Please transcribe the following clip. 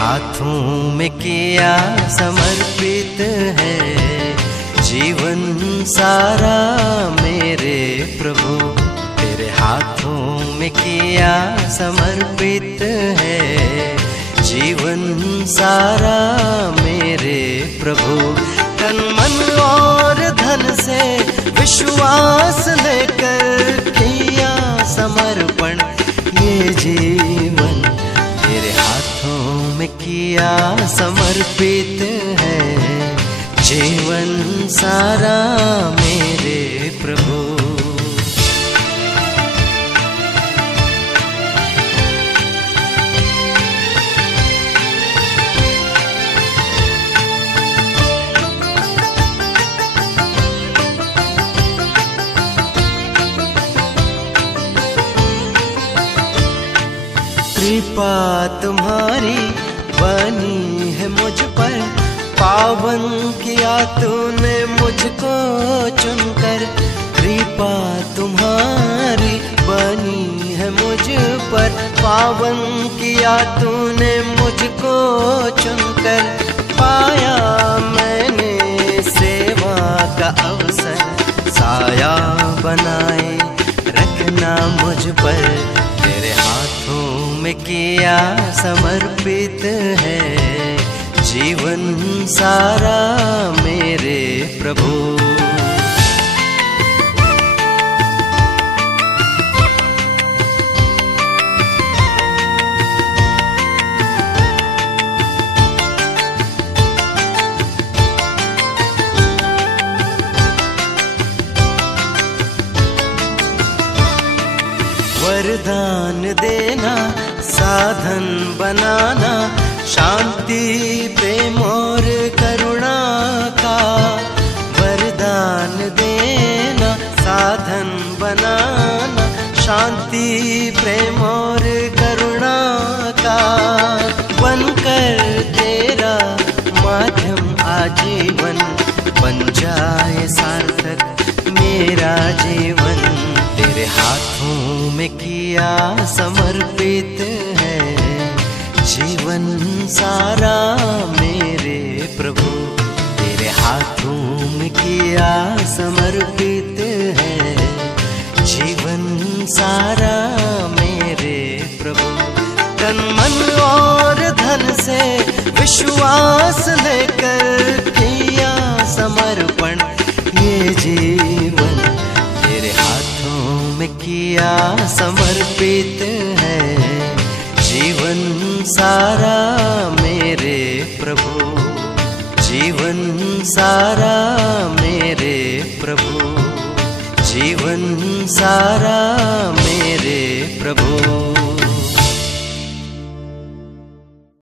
हाथों में किया समर्पित है जीवन सारा मेरे प्रभु। तेरे हाथों में किया समर्पित है जीवन सारा मेरे प्रभु। तन मन और धन से विश्वास लेकर किया समर्पण ये जीवन तेरे हाथों में किया समर्पित है जीवन सारा मेरे प्रभु। कृपा तुम्हारी बनी है मुझ पर, पावन किया तूने मुझको चुनकर। कृपा तुम्हारी बनी है मुझ पर, पावन किया तूने मुझको चुनकर। पाया मैंने सेवा का अवसर, साया बनाए रखना मुझ पर। तेरे हाथों में किया समर्पित है जीवन सारा मेरे प्रभु। वरदान देना साधन बनाना, शांति प्रेम और करुणा का। वरदान देना साधन बनाना, शांति प्रेम और करुणा का। बनकर तेरा माध्यम आजीवन, बन जाए सार्थक मेरा जीवन। तेरे हाथों में किया समर्पित है जीवन सारा मेरे प्रभु। तेरे हाथों में किया समर्पित है जीवन सारा मेरे प्रभु। तन मन और धन से विश्वास लेकर किया समर्पण ये जीवन तेरे हाथों में किया समर्पित है जीवन सारा मेरे प्रभु। जीवन सारा मेरे प्रभु, जीवन सारा मेरे प्रभु।